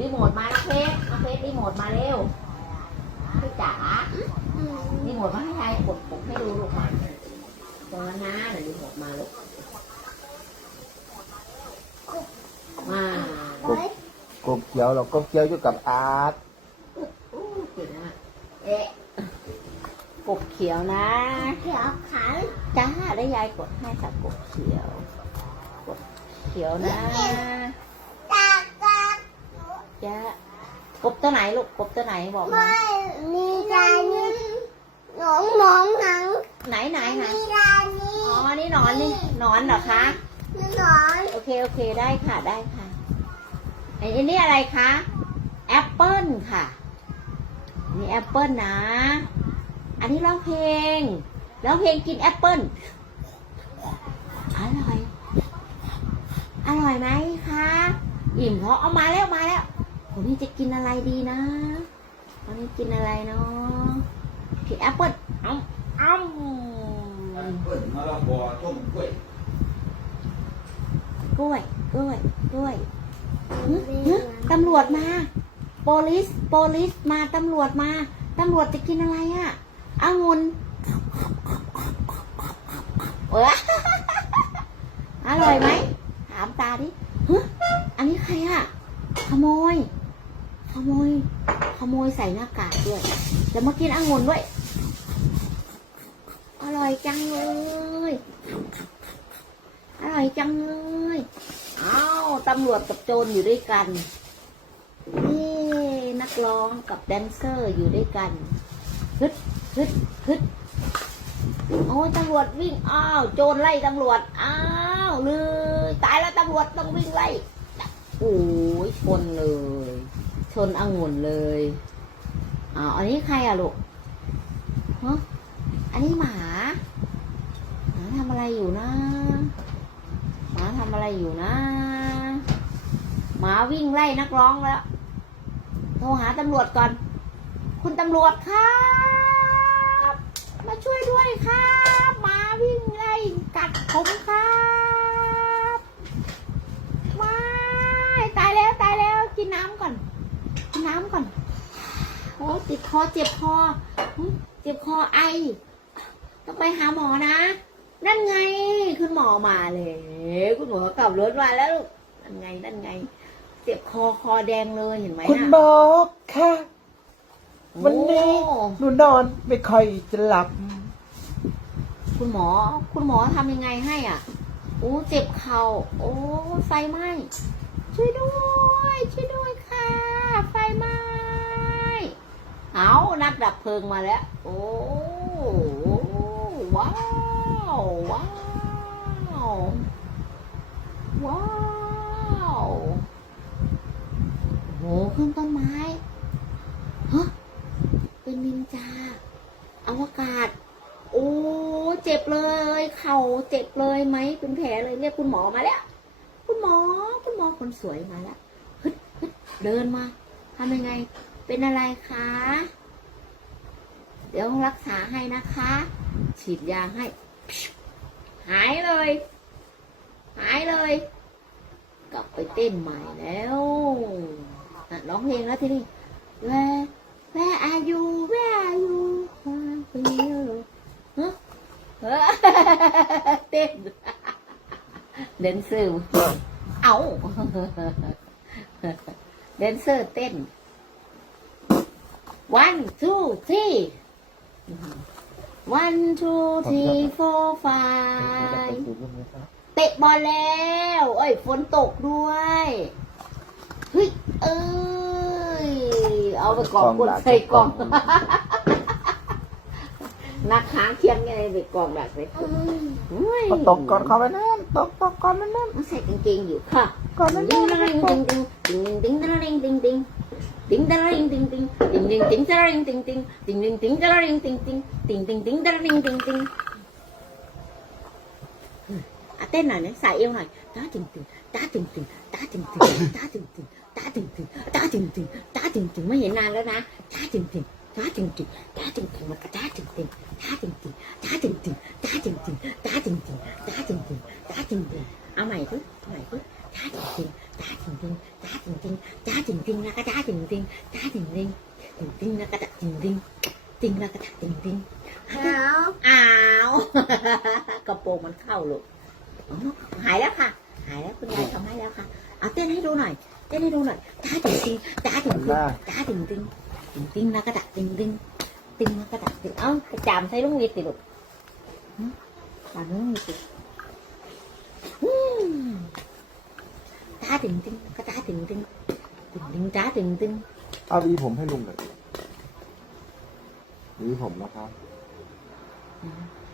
รีโมทมาน้องเพชรน้องเพชรรีโมทมาเร็วพี่จ๋ารีโมทมาให้ยายกดปุ่มให้ดูลูกมาตรงนั้นนะเดี๋ยวรีโมทมาลูกมากบเขียวเรากบเขียวอยู่กับอาร์ตอู้เก่งมากเอ๊ะกบเขียวนะเขียวขันจ้าได้ยายกดให้สักกบเขียวกดเขียวนะตากตาก จ้ากบตัวไหนลูกกบตัวไหนบอกมาไม่มีจานนี้หนองหนองหนังไหนไหนไหนมีจานนี้อ๋อนี่หนอนนี่หนอนเหรอคะมีหนอนโอเคโอเคได้ค่ะได้ค่ะอันนี้อะไรคะแอปเปิลค่ะนี่แอปเปิลนะ อันนี้ร้องเพลงร้องเพลงกินแอปเปิลอร่อย อร่อยไหมคะ อิ่มเพราะเอามาแล้วมาแล้ว วันนี้จะกินอะไรดีนะ วันนี้กินอะไรเนาะกินแอปเปิลอ้ำอ้ำเปิดมะละกอต้มกล้วย กล้วย กล้วย กล้วยหึหึตำรวจมา โปลิส โปลิส มา ตำรวจมา ตำรวจจะกินอะไรอะ่ะองุ่นเอ้ยอร่อยไหม ถามตาดิหึอันนี้ใครอะขโมยข โมย ขโมยใส่หน้ากากด้วยจะมากินองุ่นด้วย อร่อยจังเลย อร่อยจังเลยอ้าวตำรวจกับโจรอยู่ด้วยกันนี่นักร้องกับแดนเซอร์อยู่ด้วยกันฮึดฮึดฮึดโอ้ยตำรวจวิ่งอ้าวโจรไล่ตำรวจอ้าวเลยตายแล้วตำรวจต้องวิ่งไล่โอ้ยชนเลย นองุ่นเลยอ้าวอันนี้ใครอะลูกฮะอันนี้หมาหมาทำอะไรอยู่นะ หมาทำอะไรอยู่นะ หมาวิ่งไล่นักร้องแล้ว โทรหาตำรวจก่อน คุณตำรวจครับ มาช่วยด้วยครับ หมาวิ่งไล่กัดผมครับว้ายตายแล้วตายแล้ว กินน้ำก่อน กินน้ำก่อน โอ้ติด คอเจ็บคอหึเจ็บคอไอ ต้องไปหาหมอนะ นั่นไง คุณหมอมาเลยคุณหมอขับรถมาแล้วลูกนั่นไงนั่นไง เจ็บคอคอแดงเลยเห็นไหมคุณน่ะหมอค่ะ วันนี้โอ้หนูนอนไม่ค่อยจะหลับ คุณหมอ คุณหมอทำยังไงให้อะโอ้เจ็บเข่าโอ้ไฟไหม้ช่วยด้วย ช่วยด้วยค่ะ ไฟไหม้ เอานักดับเพลิงมาแล้ว โอ้ว้าวว้าวว้าวโหขึ้นต้นไม้ฮะเป็นนินจาอวกาศ โอ้เจ็บเลย เข่าเจ็บเลยไหมเป็นแผลเลยเรียกคุณหมอมาแล้ว คุณหมอคุณหมอคนสวยมาแล้วฮึดฮึดเดินมาทำยังไง เป็นอะไรคะ เดี๋ยวรักษาให้นะคะ ฉีดยาให้ หายเลย หายเลย กลับไปเต้นใหม่แล้วอะร้องเพลงแล้วทีนี้ Where Where are you Where are you Where are you ฮะเฮ้อเต้นเดนเซอร์เอาเดนเซอร์เต้น one two three one two three four five เตะบอลแล้ว เอ้ย ฝนตกด้วยเฮ้ยเอ้ย เอาไปกล่องกดใส่กล่องนักหางเคียงไงไปกล่องแบบใส่กล่องเฮ้ยก็ตกก่อนเข้าไปนั่นตกตกก่อนนั่นนั่นใส่กางเกงอยู่ค่ะก่อนนั่นติ๊นั่งนติ๊งติ๊งติ๊งติ๊งติ๊งติ๊งติ๊งติ๊ง ting da ring ting ting ting ting ting da ring ting ting ting ting ting da ring ting ting ting ting ting da ring ting ting à tên này đấy xài yêu này tá tình tình tá tình tình tá tình tình tá tình tình tá tình tình tá tình tình tá tình tình mới hiện nay đó nè tá tình tình tá tình tình tá tình tình mà tá tình tình tá tình tình tá tình tình tá tình tình tá tình tình tá tình tình tá tình tình à mày cứ mày cứ าตึงตึงตาตึงตึงไม่เห็นนานแล้วนะตาตึงตึงตาตึงตึงตาตึงตึงมันก็ตาตึงตึงตาตึงตึงตาตึงตึงตาตึงตึงตาตึงตึงตาตึงตึงตาตึงตึงเอาใหม่ดิใหม่ดิจ้าจริงจริงจ้าจริงจริงจ้าจริงจริงจ้าจริงจริงนะก็จ้าจริงจริงจ้าจริงจริงจริงจริงนะก็จ้าจริงจริงจริงนะก็จ้าจริงจริงแล้วอ้าวกระโปรงมันเข้าลูกอ๋อหายแล้วค่ะ หายแล้วคุณยายทำให้แล้วค่ะเอาเต้นให้ดูหน่อยเต้นให้ดูหน่อยจ้าจริงจริงจ้าจริงจริงจ้าจริงจริงจริงจริงนะก็จ้าจริงจริงจริงนะก็จ้าจริงเอ้ากระจามใส่ลุงวิทย์สิลูกหึจามลุงวิทย์สิอืม จ้าจริงจริงก็จ้าจริงจริงจริงจริงจ้าจริงจริงเอาวีผมให้ลุงหน่อยวีผมนะครับ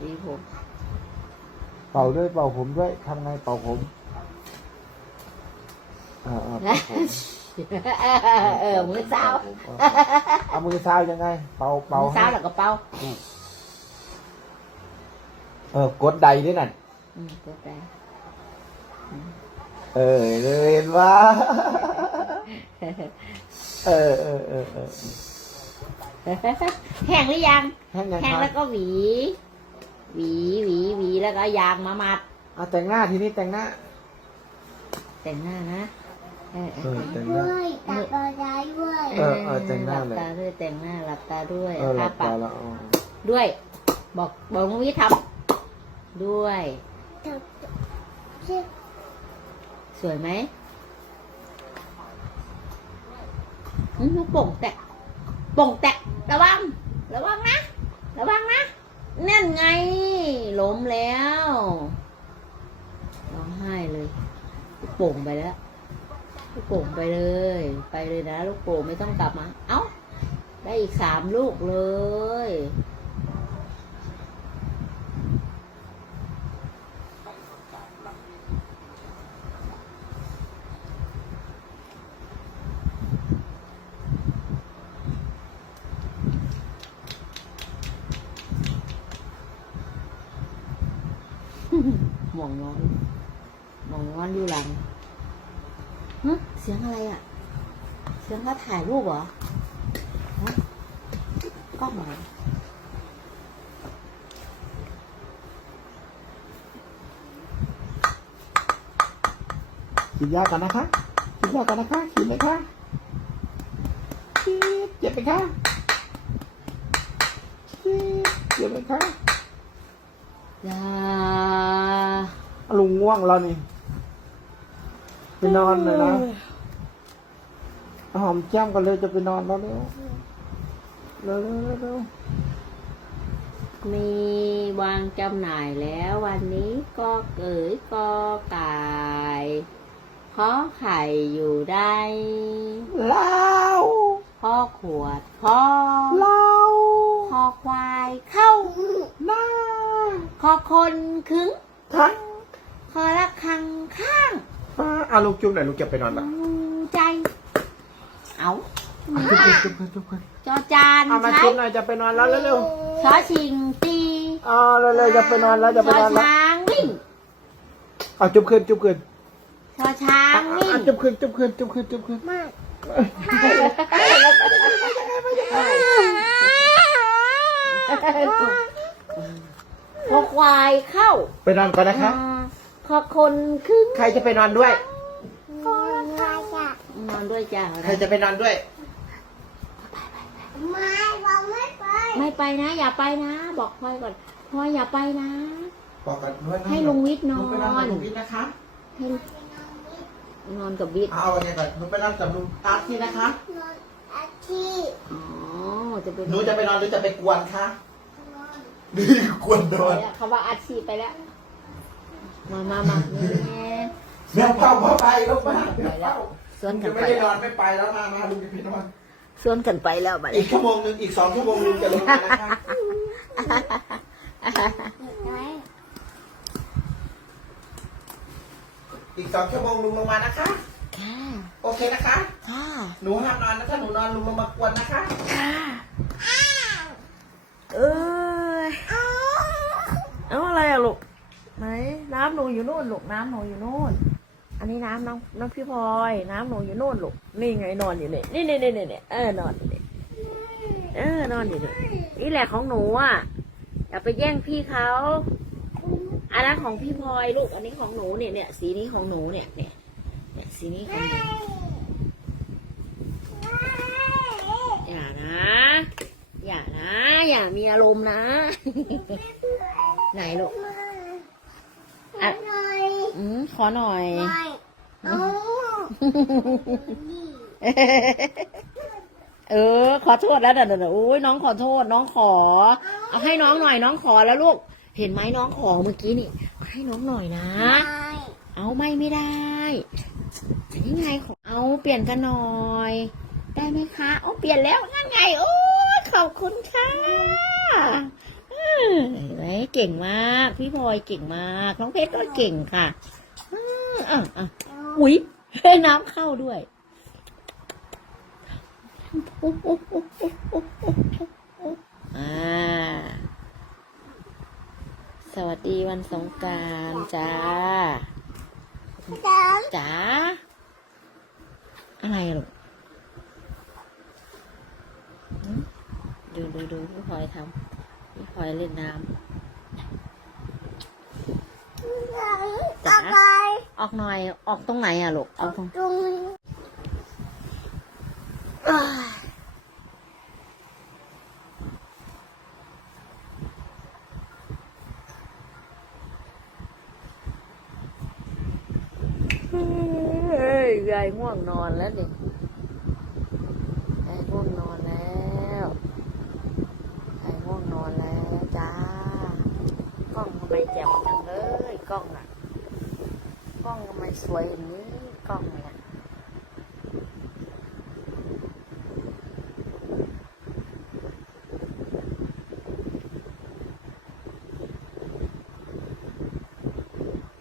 ดีผมเป่าด้วยเป่าผมด้วยทำไงเป่าผมอ่าอ่าเป่าผมเออมือเช้าเอามือเท้ายังไง เป่าเป่ามือเช้าให้แล้วก็เป่าเออกดใดด้วยนั่นอืมก็ได้ เออเลยเห็นว่าเออเออเออเออแห้งหรือยัง แห้งยังแห้งแล้วก็หวี หวีหวีหวีแล้วก็ยางมามัดเอาแต่งหน้าทีนี้แต่งหน้า แต่งหน้านะเออแต่งหน้าตาบอดได้ด้วยเออเออแต่งหน้าหลับเลยตาด้วยแต่งหน้าหลับตาด้วยหลัทาบปาตากแล้วด้วย บอกบอกวิทำด้วย วยไหมอืมลูกโป่งแตกโป่งแตกระวัง ระวังนะ ระวังนะนั่นไง ล้มแล้วร้องไห้เลยลูกโป่งไปแล้วลูกโป่งไปเลย ไปเลยนะ ลูกโป่งไม่ต้องกลับมา เอ้า ได้อีกสามลูกเลย หม องนอนหมองนอนอยู่หลังฮะเสียงอะไรอะ เสียงเขาถ่ายรูปเหรอฮะกล้องเหรอกินยากันนะคะกินยากันนะคะกินไหมคะจี๊ดเจ็บไหมคะจี๊ดเจ็บไหมคะอย่า ลุงง่วงแล้วนี่ไปนอนเลยนะเอาหอมแก้มกันเลยจะไปนอนแล้วเร็วเร็วเร็วเร็วเร็วมีวางจำหน่ายแล้ววันนี้ก็เกิดก็ไก่ขอไข่อยู่ได้เล่าพ่อขวดพ่อเล่าคอควายเข้าหน้าคอคนขึงทั้ง คอละคังข้างป้าเอาลูกจุ๊บหน่อยลูกเก็บไปนอนละหูใจ เอาจุ๊บกันจุ๊บกันจุ๊บกันจอจานเอามาใช้จุ๊บหน่อยจะไปนอนแล้วเร็วชอชิงตีๆเอาเร็วๆจะไปนอนแล้วจะชไปอนอนแล้วช้างวิ่งเอาจุ๊บขึ้นจุ๊บขึ้นชอช้างวิ่งอะจุ๊บขึ้นจุ๊บขึ้นจุ๊บขึ้นจุ๊บขึ้นไม่คอควายเข้า ไปนอนก่อนนะคะ คอคนครึ่งใครจะไปนอนด้วย ก็ใครจะนอนด้วยจ้าใครจะไปนอนด้วย ไม่เราไม่ไปไม่ไปนะ อย่าไปนะ บอกพลอยก่อนพลอยอย่าไปนะ บอกกันด้วยนะให้ลุงวิทย์นอหนูไปนอนกับนลุงวิทย์นะคะ ให้นอนกับวิทย์เอาอะไรก่อนหนูไปนอนกับลุงอาร์ตที่นะคะ นอนอาทิตย์อ๋อจะเป็นหนูจะไปนอนหรือจะไปกวนคะนอนนี่กวนนไปอนแล้วคำว่าอาชีพไปแล้ว มามามาแม่แมวเป่าพ่อไปลูกมาแมวเป่าสวนกัจะนไม่ไปได้นอนไม่ไปแล้วมามาลุงจะไปนอนสวนกันไปแล้วบัดอีนี้กชั่วโมงหนึ่งอีกสองชั่วโมงลุงจะลงมานะคะไหนอีกสองชั่วโมงลุงลงมานะคะค่ะโอเคนะคะ ค่ะ หนูห้ามนอนนะถ้าหนูนอนลุงลงมากวนนะคะ ค่ะเอ้ยเอาอะไรอะลูกไห น้ำหนูอยู่นู่นลูกน้ำหนูอยู่นู่น อันนี้น้ำน้องน้องพี่พลอย น้ำหนูอยู่นู่นลูกนี่ไงนอนอยู่นี่นี่นี่นี่นี่นี่เออนอนอยู่นี่เออนอนอยู่นี่นี่แหละของหนูอะอย่าไปแย่งพี่เขาอันนั้นของพี่พลอยลูกอันนี้ของหนูเนี่ยเนี่ยสีนี้ของหนูเนี่ยเนี่ยเนี่ยสีนี้กันเลยอย่านะ อย่านะ อย่ามีอารมณ์นะ ไหนลูก อะอืมขอหน่อย เออ ขอโทษแล้วเดี๋ยวเดี๋ยวโอ้ยน้องขอโทษ น้องขอ เอาให้น้องหน่อย น้องขอแล้วลูก เห็นไหมน้องขอเมื่อกี้นี่เอาให้น้องหน่อยนะ เอาไม่ไม่ได้นี่ไงขอเอาเปลี่ยนกันหน่อย ได้ไหมคะ โอ้เปลี่ยนแล้วนั่นไง โอ้ยขอบคุณค่ะ เออเห็นไหมเก่งมาก พี่พลอยเก่งมาก น้องเพชรก็เก่งค่ะอืมอะอะอุ๊ยให้น้ำเข้าด้วยอ่าสวัสดีวันสงกรารจ้าจ๋าอะไรอะลูกหืมดูดูดูพี่พลอยทำ พี่พลอยเล่นน้ำออกหน่อย ออกตรงไหนอะลูก ออกตรงอ้ายเฮ้ยยายง่วงนอนแล้วดิยายง่วงนอนแล้วยายง่วงนอนแล้วจ้ากล้องทำไมแจ่มจังเลย กล้องอะกล้องทำไมสวยอย่างนี้กล้องเนี่ย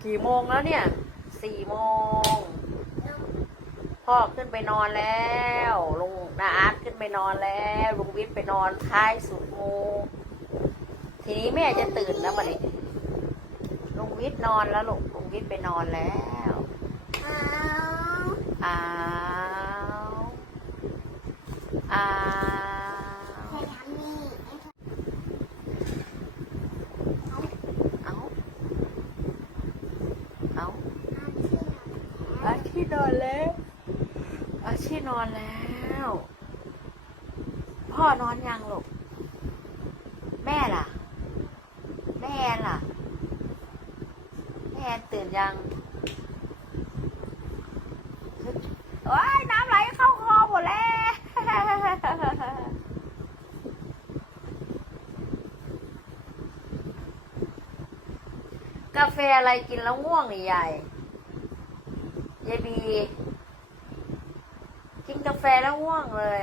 กี่โมงแล้วเนี่ย สี่โมง พ่อขึ้นไปนอนแล้ว ลุงนาอาร์ตขึ้นไปนอนแล้ว ลุงวิทย์ไปนอนท้ายสุดโมงทีนี้แม่จะตื่นแล้วบัดนี้ลุง วิทย์นอนแล้วลูกลุงวิทย์ไปนอนแล้วอ้าวอ้าวเอาเอาอาชีนอนแล้วอาชีนอนแล้ว พ่อนอนยังลูกแม่ล่ะ แม่แอนล่ะ แม่แอนตื่น ยังโอ้ยน้ำไหลเข้าคอหมดแล้วกาแฟอะไรกินแล้วง่วงนี่ยายยายบี กินกาแฟแล้วง่วงเลย